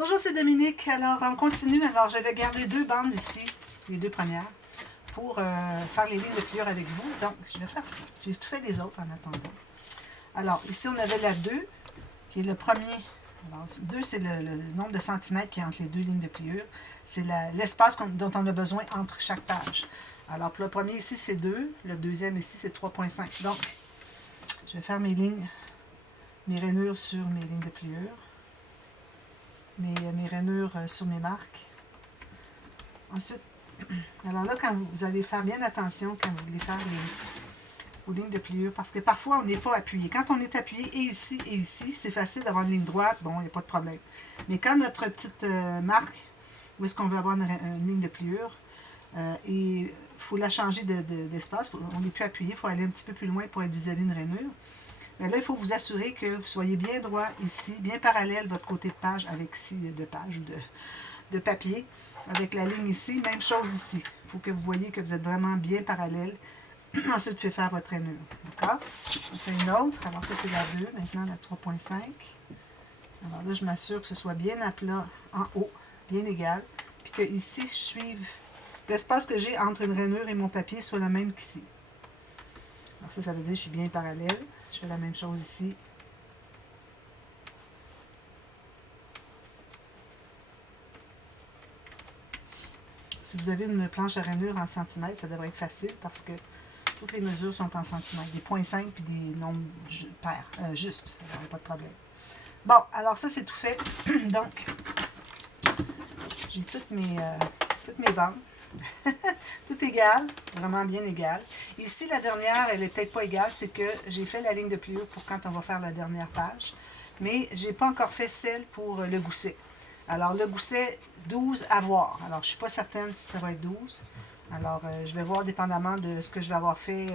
Bonjour, c'est Dominique. Alors, on continue. Alors, j'avais gardé 2 bandes ici, les 2 premières, pour faire les lignes de pliure avec vous. Donc, je vais faire ça. J'ai tout fait les autres en attendant. Alors, ici, on avait la 2, qui est le premier. Alors, 2, c'est le nombre de centimètres qui est entre les 2 lignes de pliure. C'est l'espace dont on a besoin entre chaque page. Alors, pour le premier ici, c'est 2. Le deuxième ici, c'est 3,5. Donc, je vais faire mes lignes, mes rainures sur mes lignes de pliure. Mes rainures sur mes marques. Ensuite, alors là, quand vous allez faire bien attention quand vous voulez faire vos lignes de pliure, parce que parfois, on n'est pas appuyé. Quand on est appuyé et ici, c'est facile d'avoir une ligne droite, bon, il n'y a pas de problème. Mais quand notre petite marque, où est-ce qu'on veut avoir une ligne de pliure, et il faut la changer d'espace, on n'est plus appuyé, il faut aller un petit peu plus loin pour être vis-à-vis une rainure. Mais là, il faut vous assurer que vous soyez bien droit ici, bien parallèle votre côté de page avec ici de page ou de papier, avec la ligne ici. Même chose ici. Il faut que vous voyez que vous êtes vraiment bien parallèle. Ensuite, vous faites faire votre rainure. D'accord? On fait une autre. Alors ça, c'est la 2. Maintenant, la 3,5. Alors là, je m'assure que ce soit bien à plat en haut, bien égal. Puis que ici, je suive l'espace que j'ai entre une rainure et mon papier soit le même qu'ici. Alors ça veut dire que je suis bien parallèle. Je fais la même chose ici. Si vous avez une planche à rainure en centimètres, ça devrait être facile parce que toutes les mesures sont en centimètres. Des 0,5 puis des nombres pairs, justes. Alors, pas de problème. Bon, alors ça, c'est tout fait. Donc, j'ai toutes mes bandes. Tout égal, vraiment bien égal. Ici, la dernière, elle n'est peut-être pas égale, c'est que j'ai fait la ligne de pliure pour quand on va faire la dernière page, mais je n'ai pas encore fait celle pour le gousset. Alors, le gousset, 12 à voir. Alors, je ne suis pas certaine si ça va être 12. Alors, je vais voir dépendamment de ce que je vais avoir fait,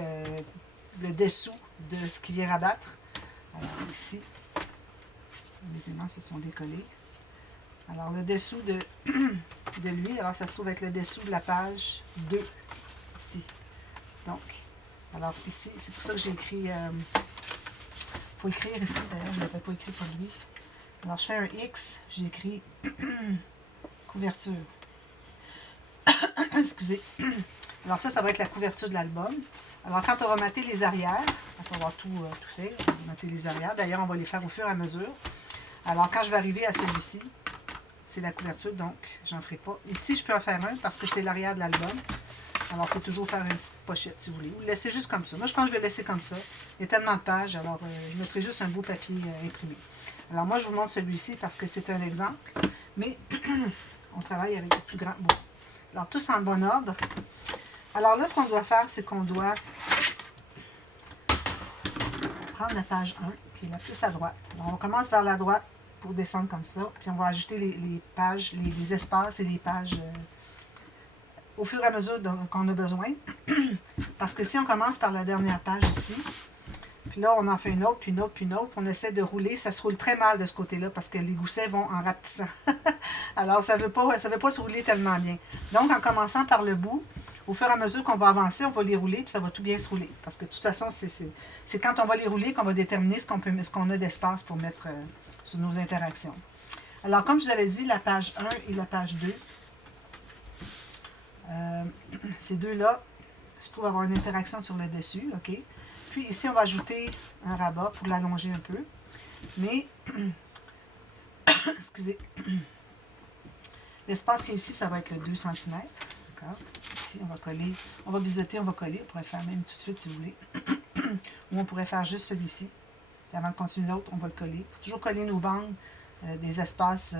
le dessous de ce qui vient rabattre. Alors, ici, les aimants se sont décollés. Alors, le dessous de lui, alors ça se trouve être le dessous de la page 2, ici. Donc, alors ici, c'est pour ça que j'ai écrit, il faut écrire ici, d'ailleurs, je ne l'avais pas écrit pour lui. Alors, je fais un X, j'écris couverture. Excusez. Alors ça va être la couverture de l'album. Alors, quand on va mater les arrières, quand on va avoir tout fait, on va mater les arrières. D'ailleurs, on va les faire au fur et à mesure. Alors, quand je vais arriver à celui-ci, c'est la couverture, donc j'en ferai pas. Ici, je peux en faire un parce que c'est l'arrière de l'album. Alors, il faut toujours faire une petite pochette si vous voulez. Ou le laisser juste comme ça. Moi, je pense que je vais le laisser comme ça. Il y a tellement de pages, alors je mettrai juste un beau papier imprimé. Alors, moi, je vous montre celui-ci parce que c'est un exemple. Mais on travaille avec le plus grand. Bon. Alors, tous en bon ordre. Alors là, ce qu'on doit faire, c'est qu'on doit prendre la page 1, qui est la plus à droite. Alors, on commence vers la droite pour descendre comme ça. Puis on va ajouter les pages, les espaces et les pages au fur et à mesure qu'on a besoin. Parce que si on commence par la dernière page ici, puis là on en fait une autre, puis une autre, puis une autre, on essaie de rouler, ça se roule très mal de ce côté-là parce que les goussets vont en rapetissant. Alors ça ne veut pas se rouler tellement bien. Donc en commençant par le bout, au fur et à mesure qu'on va avancer, on va les rouler, puis ça va tout bien se rouler. Parce que de toute façon, c'est quand on va les rouler qu'on va déterminer ce qu'on a d'espace pour mettre sur nos interactions. Alors, comme je vous avais dit, la page 1 et la page 2, ces deux-là se trouvent avoir une interaction sur le dessus, OK? Puis ici, on va ajouter un rabat pour l'allonger un peu. Mais, excusez, l'espace qui est ici, ça va être le 2 cm. D'accord? Ici, on va coller, on va biseauter, on va coller. On pourrait faire même tout de suite si vous voulez. Ou on pourrait faire juste celui-ci. Avant de continuer l'autre, on va le coller. Il faut toujours coller nos bandes, des espaces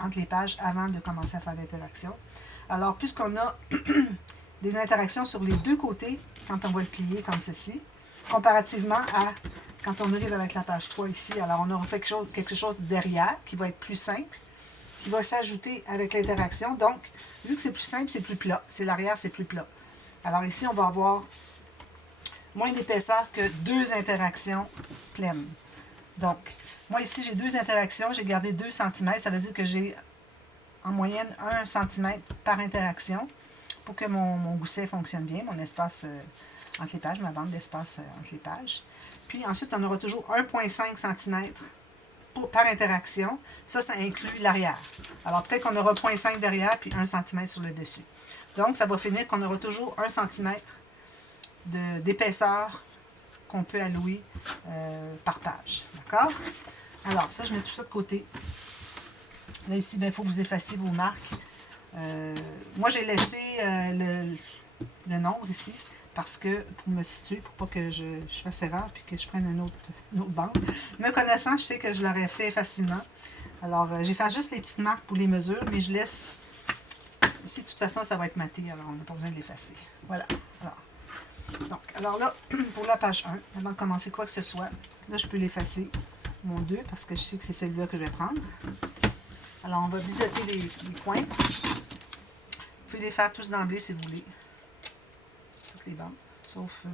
entre les pages avant de commencer à faire l'interaction. Alors, puisqu'on a des interactions sur les deux côtés, quand on va le plier comme ceci, comparativement à quand on arrive avec la page 3 ici, alors on aura fait quelque chose derrière qui va être plus simple, qui va s'ajouter avec l'interaction. Donc, vu que c'est plus simple, c'est plus plat. C'est l'arrière, c'est plus plat. Alors ici, on va avoir moins d'épaisseur que 2 interactions pleines. Donc, moi ici, j'ai 2 interactions, j'ai gardé 2 cm, ça veut dire que j'ai en moyenne 1 cm par interaction pour que mon gousset fonctionne bien, mon espace entre les pages, ma bande d'espace entre les pages. Puis ensuite, on aura toujours 1,5 cm par interaction. Ça inclut l'arrière. Alors, peut-être qu'on aura 0,5 derrière, puis 1 cm sur le dessus. Donc, ça va finir qu'on aura toujours 1 cm d'épaisseur qu'on peut allouer par page. D'accord? Alors, ça, je mets tout ça de côté. Là, ici, il faut que vous effaciez vos marques. Moi, j'ai laissé le nombre ici, parce que, pour me situer, pour pas que je fasse erreur, puis que je prenne une autre bande. Me connaissant, je sais que je l'aurais fait facilement. Alors, j'ai fait juste les petites marques pour les mesures, mais je laisse... Ici, de toute façon, ça va être maté, alors on n'a pas besoin de l'effacer. Voilà. Alors là, pour la page 1, avant de commencer quoi que ce soit, là, je peux l'effacer, mon 2, parce que je sais que c'est celui-là que je vais prendre. Alors, on va biseauter les coins. Vous pouvez les faire tous d'emblée si vous voulez. Toutes les bandes. Sauf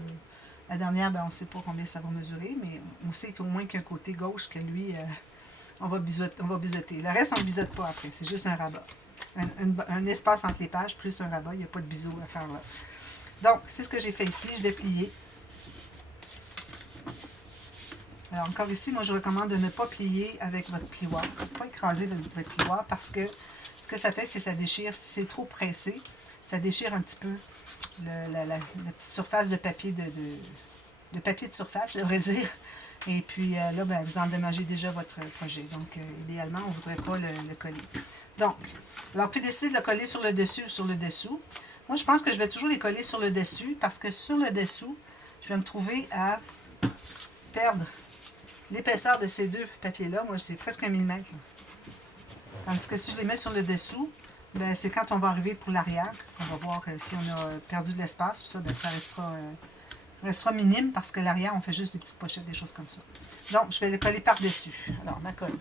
la dernière, ben, on ne sait pas combien ça va mesurer, mais on sait qu'au moins qu'un côté gauche, que lui, on va biseauter. Le reste, on ne biseaute pas après. C'est juste un rabat. Un espace entre les pages, plus un rabat. Il n'y a pas de biseau à faire là. Donc, c'est ce que j'ai fait ici. Je vais plier. Alors, encore ici, moi, je recommande de ne pas plier avec votre plioir. Ne pas écraser votre plioir parce que ce que ça fait, c'est que ça déchire. Si c'est trop pressé, ça déchire un petit peu la petite surface de papier de papier de surface, je devrais dire. Et puis là, ben, vous endommagez déjà votre projet. Donc, idéalement, on ne voudrait pas le coller. Donc, alors, vous pouvez décider de le coller sur le dessus ou sur le dessous. Moi, je pense que je vais toujours les coller sur le dessus parce que sur le dessous, je vais me trouver à perdre l'épaisseur de ces deux papiers-là. Moi, c'est presque 1 mm. Tandis que si je les mets sur le dessous, ben, c'est quand on va arriver pour l'arrière qu'on va voir si on a perdu de l'espace. Ça, ben, ça restera minime parce que l'arrière, on fait juste des petites pochettes, des choses comme ça. Donc, je vais le coller par-dessus. Alors, ma colle.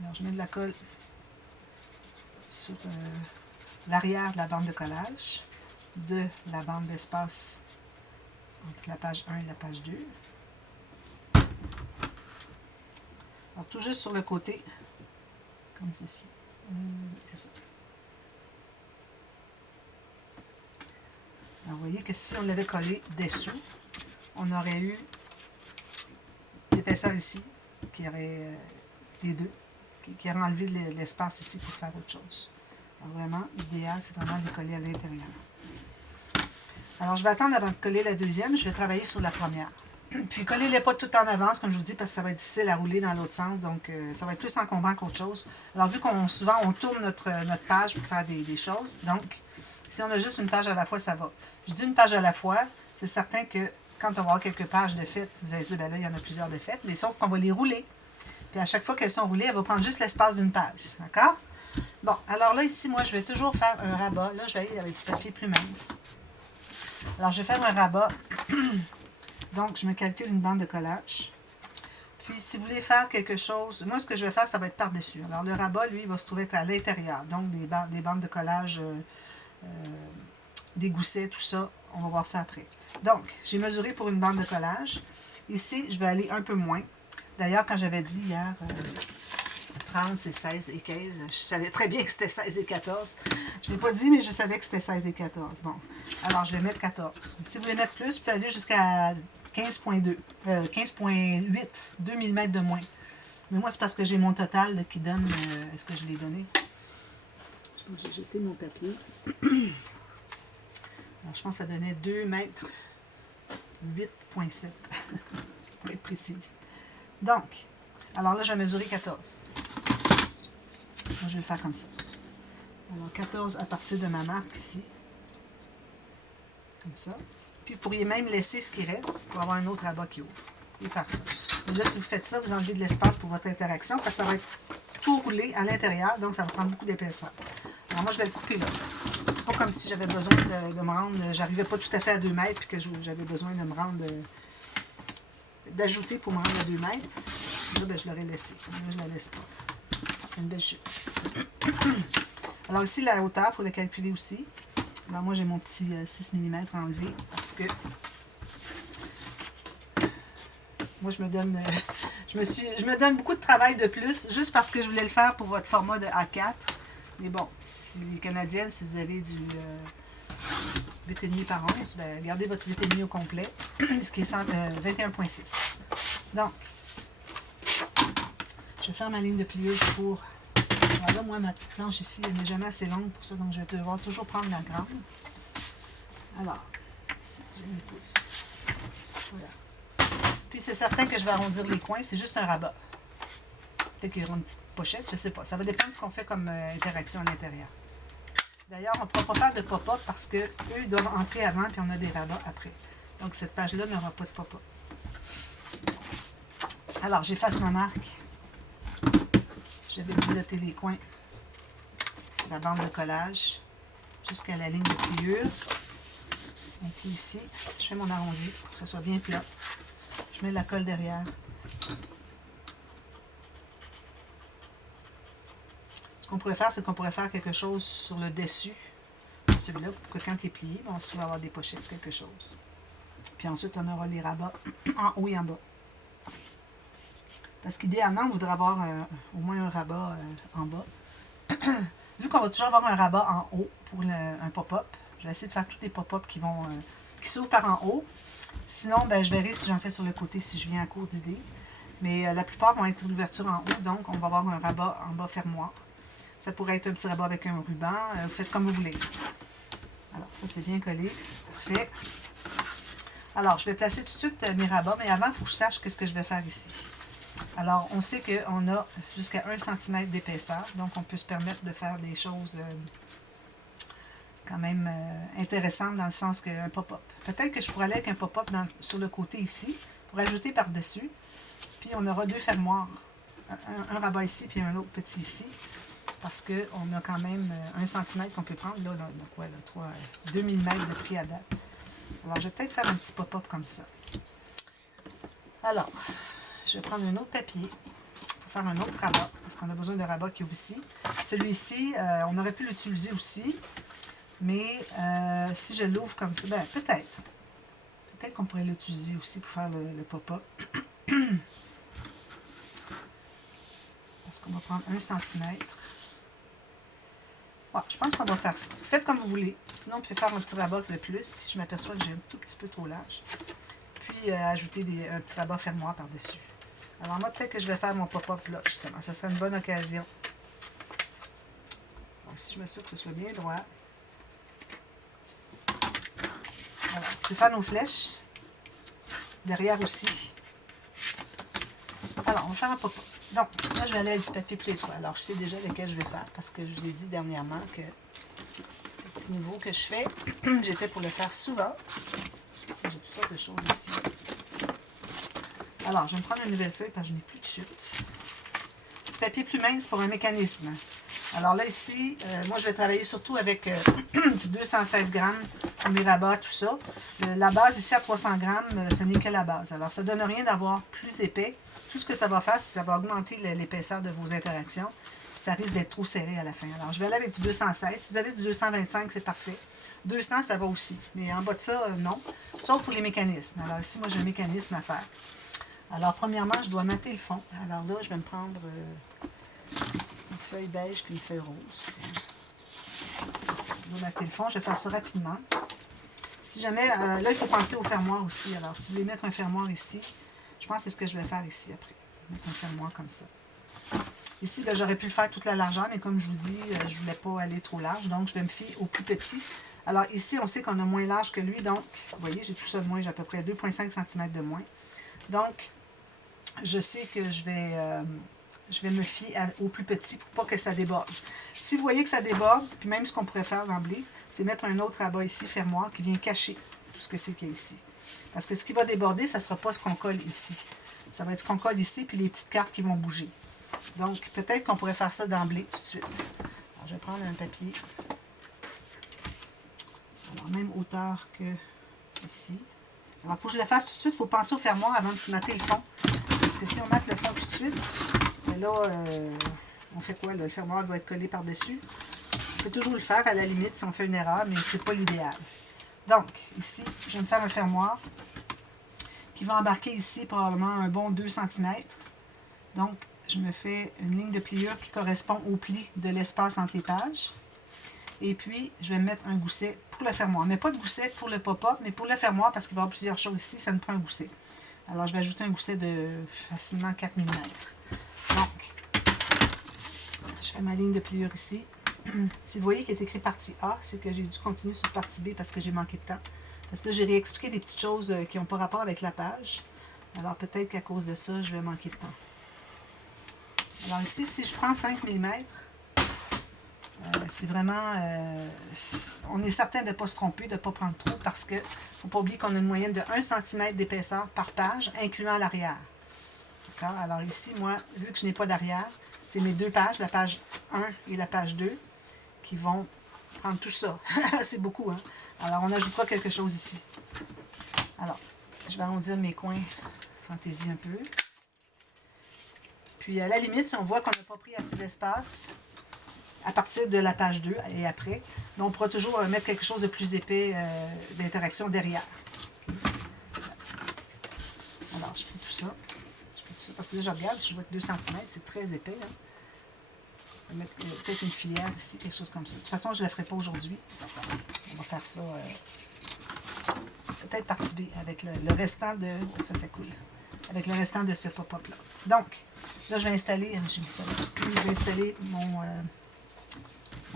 Alors, je mets de la colle sur l'arrière de la bande de collage, de la bande d'espace entre la page 1 et la page 2. Alors, tout juste sur le côté, comme ceci. C'est ça. Alors, vous voyez que si on l'avait collé dessous, on aurait eu l'épaisseur ici, qui aurait les deux, qui aurait enlevé l'espace ici pour faire autre chose. Alors, vraiment, l'idéal, c'est vraiment de le coller à l'intérieur. Alors, je vais attendre avant de coller la deuxième. Je vais travailler sur la première. Puis, collez-les pas tout en avance, comme je vous dis, parce que ça va être difficile à rouler dans l'autre sens. Donc, ça va être plus encombrant qu'autre chose. Alors, vu qu'on souvent, on tourne notre page pour faire des choses. Donc, si on a juste une page à la fois, ça va. Je dis une page à la fois, c'est certain que quand on va avoir quelques pages de faites, vous allez dire, ben là, il y en a plusieurs de faites, mais sauf qu'on va les rouler. Puis, à chaque fois qu'elles sont roulées, elle va prendre juste l'espace d'une page. D'accord? Bon, alors là, ici, moi, je vais toujours faire un rabat. Là, je vais aller avec du papier plus mince. Alors, je vais faire un rabat. Donc, je me calcule une bande de collage. Puis, si vous voulez faire quelque chose, moi, ce que je vais faire, ça va être par-dessus. Alors, le rabat, lui, il va se trouver être à l'intérieur. Donc, des bandes de collage, des goussets, tout ça. On va voir ça après. Donc, j'ai mesuré pour une bande de collage. Ici, je vais aller un peu moins. D'ailleurs, quand j'avais dit hier 30, c'est 16 et 15, je savais très bien que c'était 16 et 14. Je ne l'ai pas dit, mais je savais que c'était 16 et 14. Bon, alors je vais mettre 14. Si vous voulez mettre plus, vous pouvez aller jusqu'à 15,2, 15,8, 2 mm de moins. Mais moi, c'est parce que j'ai mon total là, qui donne... Est-ce que je l'ai donné? J'ai jeté mon papier. Alors, je pense que ça donnait 2 mètres 8,7 pour être précise. Donc, alors là, je vais mesurer 14. Moi, je vais le faire comme ça. Alors, 14 à partir de ma marque ici. Comme ça. Puis, vous pourriez même laisser ce qui reste pour avoir un autre rabat qui ouvre. Vous pouvez faire ça. Et là, si vous faites ça, vous enlevez de l'espace pour votre interaction parce que ça va être tout roulé à l'intérieur, donc ça va prendre beaucoup d'épaisseur. Alors, moi, je vais le couper là. C'est pas comme si j'avais besoin de me rendre... J'arrivais pas tout à fait à 2 mètres puis que j'avais besoin de me rendre... d'ajouter pour me rendre à 2 mètres. Là, ben, je l'aurais laissé. Là, je ne la laisse pas. C'est une belle chute. Alors ici, la hauteur, il faut la calculer aussi. Alors moi, j'ai mon petit 6 mm enlevé parce que moi, je me donne beaucoup de travail de plus juste parce que je voulais le faire pour votre format de A4. Mais bon, si les Canadiennes, si vous avez 8,5 par 11, ben, gardez votre 8,5 au complet, ce qui est 21,6. Donc, je ferme ma ligne de pliure pour... Voilà, moi, ma petite planche ici, elle n'est jamais assez longue pour ça, donc je vais devoir toujours prendre la grande. Alors, ici, j'ai mes pouces. Voilà. Puis, c'est certain que je vais arrondir les coins, c'est juste un rabat. Peut-être qu'il y aura une petite pochette, je ne sais pas. Ça va dépendre de ce qu'on fait comme interaction à l'intérieur. D'ailleurs, on ne pourra pas faire de pop-up parce qu'eux, ils doivent entrer avant, puis on a des rabats après. Donc, cette page-là n'aura pas de pop-up. Alors, j'efface ma marque. Je vais biseauter les coins de la bande de collage jusqu'à la ligne de pliure. Donc, ici, je fais mon arrondi pour que ce soit bien plat. Je mets la colle derrière. Ce qu'on pourrait faire, c'est qu'on pourrait faire quelque chose sur le dessus de celui-là pour que quand il est plié, on va avoir des pochettes, quelque chose. Puis ensuite, on aura les rabats en haut et en bas. Parce qu'idéalement, on voudrait avoir au moins un rabat en bas. Vu qu'on va toujours avoir un rabat en haut pour un pop-up, je vais essayer de faire tous les pop-up qui s'ouvrent par en haut. Sinon, ben, je verrai si j'en fais sur le côté, si je viens à court d'idées. Mais la plupart vont être d'ouverture en haut, donc on va avoir un rabat en bas fermoir. Ça pourrait être un petit rabat avec un ruban. Vous faites comme vous voulez. Alors, ça, c'est bien collé. Parfait. Alors, je vais placer tout de suite mes rabats, mais avant, il faut que je sache qu'est-ce que je vais faire ici. Alors, on sait qu'on a jusqu'à 1 cm d'épaisseur, donc on peut se permettre de faire des choses quand même intéressantes dans le sens qu'un pop-up. Peut-être que je pourrais aller avec un pop-up sur le côté ici, pour ajouter par-dessus, puis on aura deux fermoirs, un rabat ici, puis un autre petit ici, parce qu'on a quand même 1 cm qu'on peut prendre, là, 2 mm de prix à date. Alors, je vais peut-être faire un petit pop-up comme ça. Alors, je vais prendre un autre papier pour faire un autre rabat, parce qu'on a besoin de rabat qui ouvre ici. Celui-ci, on aurait pu l'utiliser aussi, mais si je l'ouvre comme ça, ben peut-être. Peut-être qu'on pourrait l'utiliser aussi pour faire le pop-up. Parce qu'on va prendre 1 cm. Ouais, je pense qu'on va faire ça. Faites comme vous voulez. Sinon, on peut faire un petit rabat de plus si je m'aperçois que j'ai un tout petit peu trop large. Puis, ajouter un petit rabat fermoir par-dessus. Alors, moi, peut-être que je vais faire mon pop-up là, justement. Ça serait une bonne occasion. Donc, si je m'assure que ce soit bien droit. Alors, je vais faire nos flèches. Derrière aussi. Alors, on va faire un pop-up. Donc, là, je vais aller avec du papier plus étroit. Alors, je sais déjà lequel je vais faire parce que je vous ai dit dernièrement que ce petit niveau que je fais, j'étais pour le faire souvent. J'ai toutes sortes de choses ici. Alors, je vais me prendre une nouvelle feuille parce que je n'ai plus de chute. Du papier plus mince pour un mécanisme. Alors là, ici, moi, je vais travailler surtout avec du 216 grammes pour mes rabats, tout ça. La base ici, à 300 grammes, ce n'est que la base. Alors, ça ne donne rien d'avoir plus épais. Tout ce que ça va faire, c'est que ça va augmenter l'épaisseur de vos interactions. Ça risque d'être trop serré à la fin. Alors, je vais aller avec du 216. Si vous avez du 225, c'est parfait. 200, ça va aussi. Mais en bas de ça, non. Sauf pour les mécanismes. Alors ici, moi, j'ai un mécanisme à faire. Alors, premièrement, je dois mater le fond. Alors là, je vais me prendre une feuille beige puis une feuille rose. Je dois mater le fond. Je vais faire ça rapidement. Si jamais, là, il faut penser au fermoir aussi. Alors, si vous voulez mettre un fermoir ici, je pense que c'est ce que je vais faire ici après. Mettre un fermoir comme ça. Ici, j'aurais pu le faire toute la largeur, mais comme je vous dis, je ne voulais pas aller trop large. Donc, je vais me fier au plus petit. Alors, ici, on sait qu'on a moins large que lui. Donc, vous voyez, j'ai tout ça de moins. J'ai à peu près 2,5 cm de moins. Donc, je sais que je vais me fier au plus petit pour pas que ça déborde. Si vous voyez que ça déborde, puis même ce qu'on pourrait faire d'emblée, c'est mettre un autre rabat ici, fermoir, qui vient cacher tout ce que c'est qu'il y a ici. Parce que ce qui va déborder, ça ne sera pas ce qu'on colle ici. Ça va être ce qu'on colle ici, puis les petites cartes qui vont bouger. Donc, peut-être qu'on pourrait faire ça d'emblée tout de suite. Alors, je vais prendre un papier. Alors, même hauteur que ici. Alors, pour que je le fasse tout de suite, il faut penser au fermoir avant de mater le fond. Parce que si on mate le fond tout de suite, là, on fait quoi? Là? Le fermoir doit être collé par-dessus. On peut toujours le faire à la limite si on fait une erreur, mais ce n'est pas l'idéal. Donc, ici, je vais me faire un fermoir qui va embarquer ici probablement un bon 2 cm. Donc, je me fais une ligne de pliure qui correspond au pli de l'espace entre les pages. Et puis, je vais mettre un gousset pour le fermoir. Mais pas de gousset pour le pop-up, mais pour le fermoir, parce qu'il va y avoir plusieurs choses ici, ça me prend un gousset. Alors, je vais ajouter un gousset de facilement 4 mm. Donc, je fais ma ligne de pliure ici. Si vous voyez qu'il est écrit partie A, c'est que j'ai dû continuer sur partie B parce que j'ai manqué de temps. Parce que j'ai réexpliqué des petites choses qui n'ont pas rapport avec la page. Alors, peut-être qu'à cause de ça, je vais manquer de temps. Alors ici, si je prends 5 mm, c'est vraiment... on est certain de ne pas se tromper, de ne pas prendre trop, parce qu'il ne faut pas oublier qu'on a une moyenne de 1 cm d'épaisseur par page, incluant l'arrière. D'accord? Alors ici, moi, vu que je n'ai pas d'arrière, c'est mes deux pages, la page 1 et la page 2, qui vont prendre tout ça. C'est beaucoup, hein? Alors, on ajoutera quelque chose ici. Alors, je vais arrondir mes coins fantaisie un peu. Puis, à la limite, si on voit qu'on n'a pas pris assez d'espace, à partir de la page 2 et après, on pourra toujours mettre quelque chose de plus épais d'interaction derrière. Okay. Alors, je fais tout ça. Parce que là, je regarde, je vois que 2 cm, c'est très épais. Hein. Je vais mettre peut-être une filière ici, quelque chose comme ça. De toute façon, je ne la ferai pas aujourd'hui. On va faire ça peut-être partie B avec le restant de... Ça, c'est cool. Avec le restant de ce pop-up-là. Donc, là, je vais installer... J'ai mis ça là. Je vais installer mon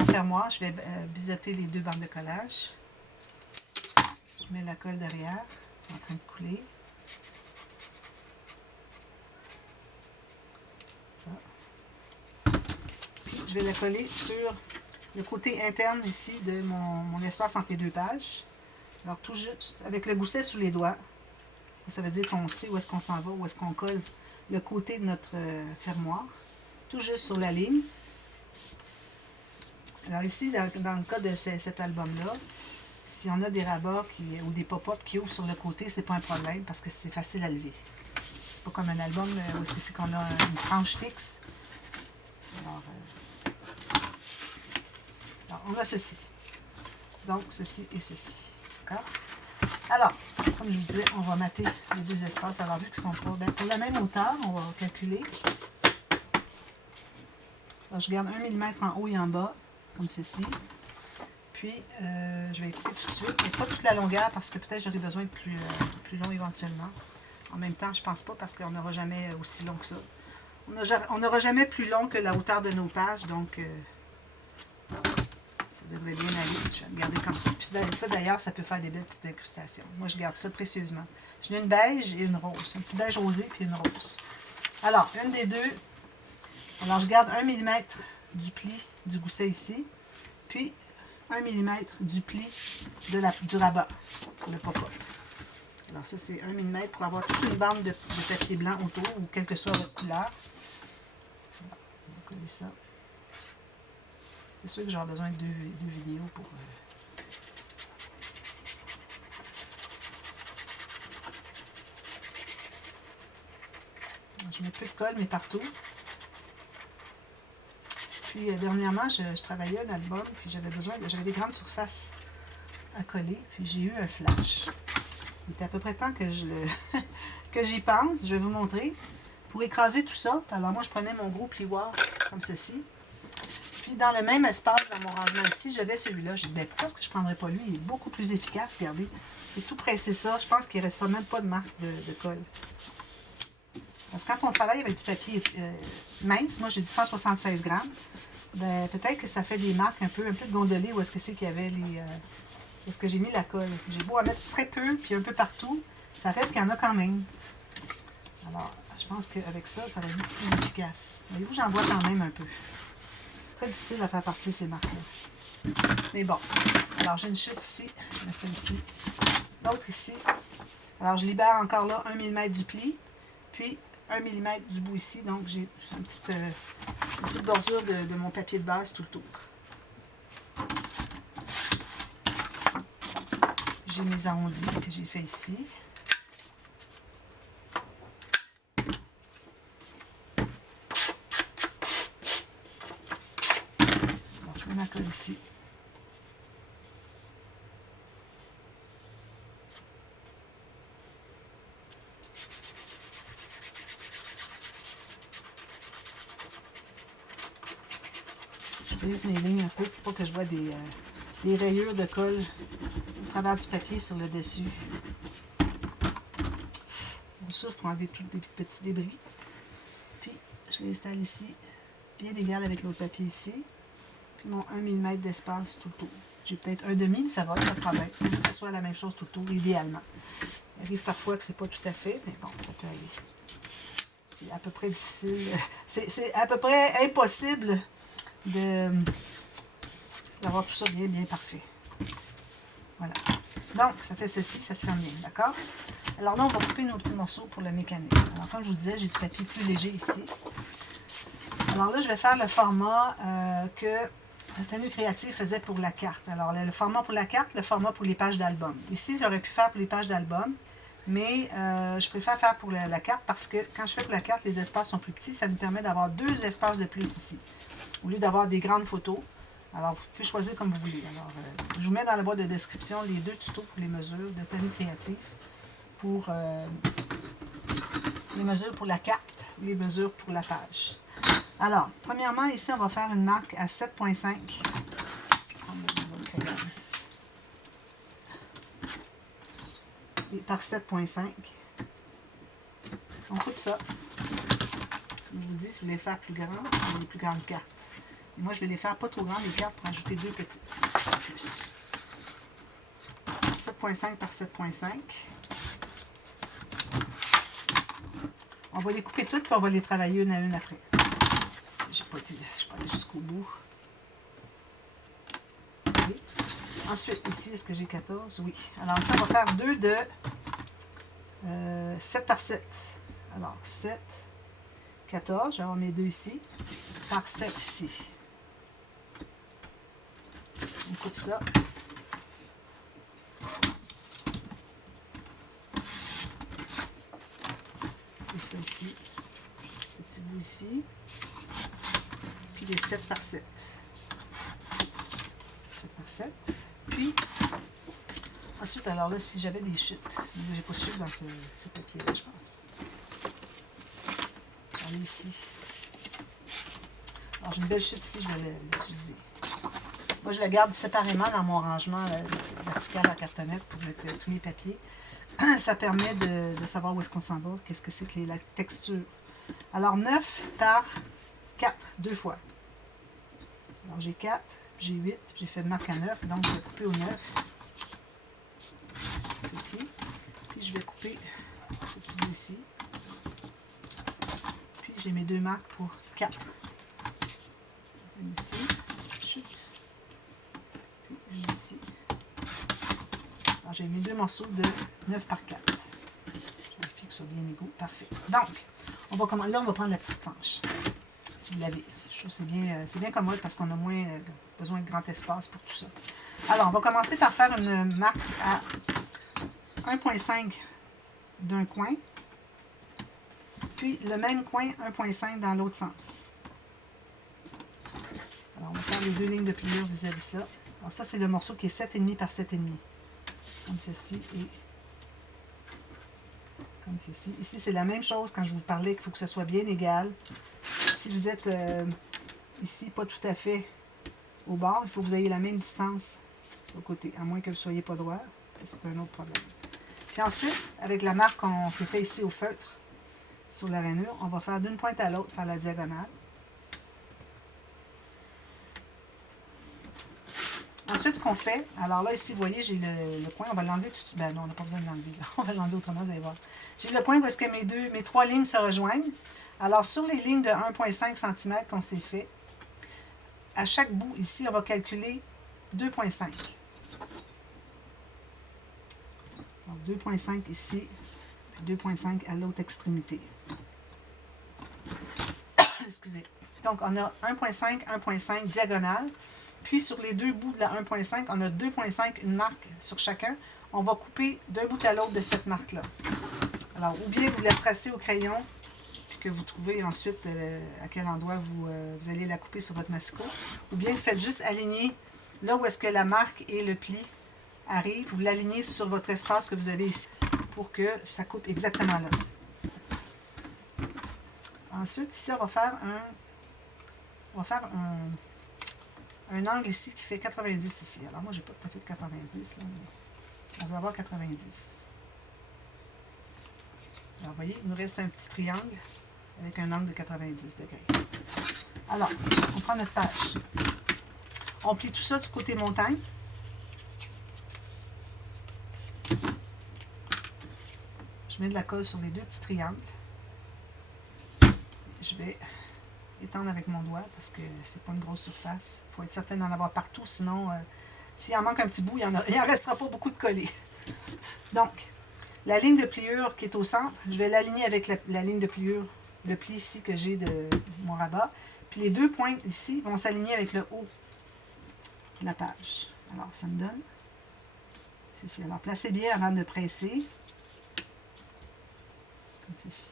fermoir. Je vais biseauter les deux bandes de collage. Je mets la colle derrière. En train de couler. Je vais la coller sur le côté interne ici de mon espace entre les deux pages. Alors tout juste avec le gousset sous les doigts. Ça veut dire qu'on sait où est-ce qu'on s'en va, où est-ce qu'on colle le côté de notre fermoir. Tout juste sur la ligne. Alors ici, dans le cas de cet album-là, si on a des rabats ou des pop-up qui ouvrent sur le côté, c'est pas un problème parce que c'est facile à lever. C'est pas comme un album où est-ce que c'est qu'on a une tranche fixe. Alors, on a ceci. Donc, ceci et ceci. D'accord? Alors, comme je vous disais, on va mater les deux espaces. Alors, vu qu'ils sont pas pour la même hauteur, on va calculer. Alors, je garde 1 mm en haut et en bas, comme ceci. Puis, je vais couper tout de suite. Mais pas toute la longueur, parce que peut-être j'aurai besoin de plus long éventuellement. En même temps, je pense pas, parce qu'on n'aura jamais aussi long que ça. On n'aura jamais plus long que la hauteur de nos pages, donc... ça devrait bien aller. Je vais le garder comme ça. Puis ça, d'ailleurs, ça peut faire des belles petites incrustations. Moi, je garde ça précieusement. J'ai une beige et une rose. Un petit beige rosé puis une rose. Alors, une des deux. Alors, je garde 1 mm du pli du gousset ici. Puis, 1 mm du pli du rabat pour le pop-up. Alors, ça, c'est 1 mm pour avoir toute une bande de papier blanc autour, ou quelle que soit votre couleur. On va coller ça. C'est sûr que j'aurai besoin de deux vidéos pour... Je mets peu de colle, mais partout. Puis, dernièrement, je travaillais un album, puis j'avais des grandes surfaces à coller, puis j'ai eu un flash. Il était à peu près temps que que j'y pense. Je vais vous montrer. Pour écraser tout ça, alors moi, je prenais mon gros plioir, comme ceci. Puis dans le même espace, dans mon rangement ici, j'avais celui-là. J'ai dit, ben, pourquoi est-ce que je ne prendrais pas lui? Il est beaucoup plus efficace, regardez. J'ai tout pressé ça. Je pense qu'il ne restera même pas de marque de colle. Parce que quand on travaille avec du papier mince, moi j'ai du 176 grammes, ben, peut-être que ça fait des marques un peu de gondolées où est-ce que c'est qu'il y avait les... où est-ce que j'ai mis la colle. J'ai beau en mettre très peu, puis un peu partout, ça reste qu'il y en a quand même. Alors, je pense qu'avec ça, ça va être plus efficace. Voyez-vous, j'en vois quand même un peu. Très difficile à faire partir ces marques-là. Mais bon. Alors, j'ai une chute ici. Celle-ci. L'autre ici. Alors, je libère encore là 1 mm du pli. Puis, 1 mm du bout ici. Donc, j'ai une petite bordure de mon papier de base tout le tour. J'ai mes arrondis que j'ai fait ici. Je mets ma colle ici. Je brise mes lignes un peu pour pas que je vois des des rayures de colle au travers du papier sur le dessus. On souffle pour enlever tous les petits débris. Puis, je l'installe ici, bien égal avec l'autre papier ici. Puis mon 1 mm d'espace tout le tour. J'ai peut-être un demi, mais ça va, pas de problème. Il faut que ce soit la même chose tout le tour, idéalement. Il arrive parfois que c'est pas tout à fait, mais bon, ça peut aller. C'est à peu près difficile. C'est à peu près impossible d'avoir tout ça bien, bien parfait. Voilà. Donc, ça fait ceci, ça se ferme bien, d'accord? Alors là, on va couper nos petits morceaux pour le mécanisme. Alors, comme je vous disais, j'ai du papier plus léger ici. Alors là, je vais faire le format que Tenue Créative faisait pour la carte. Alors, le format pour la carte, le format pour les pages d'album. Ici, j'aurais pu faire pour les pages d'album, mais je préfère faire pour la carte parce que quand je fais pour la carte, les espaces sont plus petits. Ça me permet d'avoir 2 espaces de plus ici, au lieu d'avoir des grandes photos. Alors, vous pouvez choisir comme vous voulez. Alors, je vous mets dans la boîte de description les 2 tutos pour les mesures de Tenue Créative, pour les mesures pour la carte, les mesures pour la page. Alors, premièrement, ici, on va faire une marque à 7,5. Et par 7,5. On coupe ça. Je vous dis, si vous voulez faire plus grand, c'est les plus grandes cartes. Et moi, je vais les faire pas trop grandes, les cartes, pour ajouter 2 petites plus. 7,5 par 7,5. On va les couper toutes, puis on va les travailler une à une après. Je ne suis pas allée jusqu'au bout. Okay. Ensuite, ici, est-ce que j'ai 14? Oui. Alors, ça, on va faire 2 de 7 par 7. Alors, 7, 14. Je vais avoir mes 2 ici. Par 7 ici. On coupe ça. Et ça ici. Le petit bout ici. Puis les 7 par 7. 7 par 7. Puis, ensuite, alors là, si j'avais des chutes, j'ai pas de chutes dans ce papier-là, je pense. J'en ai ici. Alors, j'ai une belle chute ici, je vais l'utiliser. Moi, je la garde séparément dans mon rangement vertical à cartonnette pour mettre tous mes papiers. Ça permet de savoir où est-ce qu'on s'en va, qu'est-ce que c'est que la texture. Alors, 9 par 4, 2 fois. Alors, j'ai 4, j'ai 8, j'ai fait de marque à 9, donc je vais couper au 9. Ceci. Puis, je vais couper ce petit bout ici. Puis, j'ai mes 2 marques pour 4. Une ici, chute. Puis, une ici. Alors, j'ai mes 2 morceaux de 9 par 4. Je vérifie que ce soit bien égaux. Parfait. Donc, on va prendre la petite planche. Si vous l'avez. Je trouve que c'est bien commode parce qu'on a moins besoin de grand espace pour tout ça. Alors, on va commencer par faire une marque à 1,5 d'un coin. Puis, le même coin, 1,5 dans l'autre sens. Alors, on va faire les 2 lignes de pliure vis-à-vis ça. Alors, ça, c'est le morceau qui est 7,5 par 7,5. Comme ceci et comme ceci. Ici, c'est la même chose quand je vous parlais qu'il faut que ce soit bien égal. Si vous êtes ici, pas tout à fait au bord, il faut que vous ayez la même distance sur le côté, à moins que vous ne soyez pas droit. C'est un autre problème. Puis ensuite, avec la marque qu'on s'est fait ici au feutre, sur la rainure, on va faire d'une pointe à l'autre, faire la diagonale. Ensuite, ce qu'on fait, alors là, ici, vous voyez, j'ai le point, on va l'enlever tout de suite. Ben non, on n'a pas besoin de l'enlever. On va l'enlever autrement, vous allez voir. J'ai le point où est-ce que mes 3 lignes se rejoignent. Alors, sur les lignes de 1,5 cm qu'on s'est fait, à chaque bout, ici, on va calculer 2,5. Donc, 2,5 ici, puis 2,5 à l'autre extrémité. Excusez. Donc, on a 1,5, 1,5 diagonale. Puis, sur les 2 bouts de la 1,5, on a 2,5, une marque sur chacun. On va couper d'un bout à l'autre de cette marque-là. Alors, ou bien vous la tracez au crayon, puis que vous trouvez ensuite à quel endroit vous allez la couper sur votre massicot. Ou bien vous faites juste aligner là où est-ce que la marque et le pli arrivent. Vous l'alignez sur votre espace que vous avez ici pour que ça coupe exactement là. Ensuite, ici, on va faire un un angle ici qui fait 90 ici. Alors moi, j'ai pas tout à fait 90, là, mais on va avoir 90. Alors, vous voyez, il nous reste un petit triangle avec un angle de 90 degrés. Alors, on prend notre page. On plie tout ça du côté montagne. Je mets de la colle sur les deux petits triangles. Je vais étendre avec mon doigt parce que c'est pas une grosse surface. Il faut être certain d'en avoir partout, sinon, s'il en manque un petit bout, il n'en restera pas beaucoup de collé. Donc, la ligne de pliure qui est au centre, je vais l'aligner avec la ligne de pliure, le pli ici que j'ai de mon rabat. Puis les deux pointes ici vont s'aligner avec le haut de la page. Alors, ça me donne ceci. Alors, placez bien avant de presser. Comme ceci.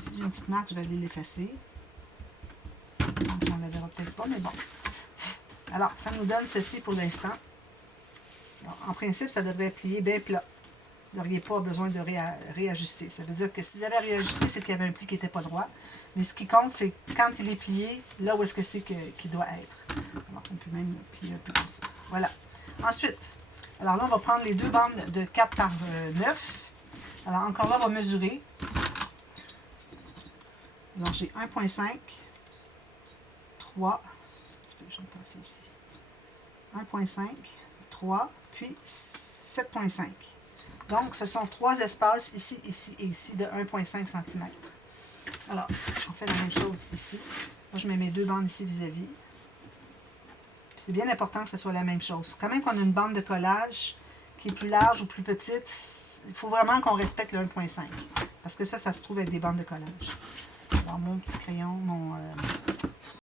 Si j'ai une petite marque, je vais aller l'effacer. On ne la verra peut-être pas, mais bon. Alors, ça nous donne ceci pour l'instant. En principe, ça devrait plier bien plat. Vous n'auriez pas besoin de réajuster. Ça veut dire que si vous avez réajusté, c'est qu'il y avait un pli qui n'était pas droit. Mais ce qui compte, c'est quand il est plié, là où est-ce que c'est qu'il doit être. Alors, on peut même plier un peu comme ça. Voilà. Ensuite, alors là, on va prendre les deux bandes de 4 par 9. Alors, encore là, on va mesurer. Alors, j'ai 1,5, 3, un petit peu, je vais me tasser ici. 1,5, 3, puis 7,5. Donc, ce sont 3 espaces ici, ici et ici de 1,5 cm. Alors, on fait la même chose ici. Là, je mets mes deux bandes ici vis-à-vis. C'est bien important que ce soit la même chose. Quand même qu'on a une bande de collage qui est plus large ou plus petite, il faut vraiment qu'on respecte le 1,5. Parce que ça se trouve avec des bandes de collage. Alors, mon petit crayon,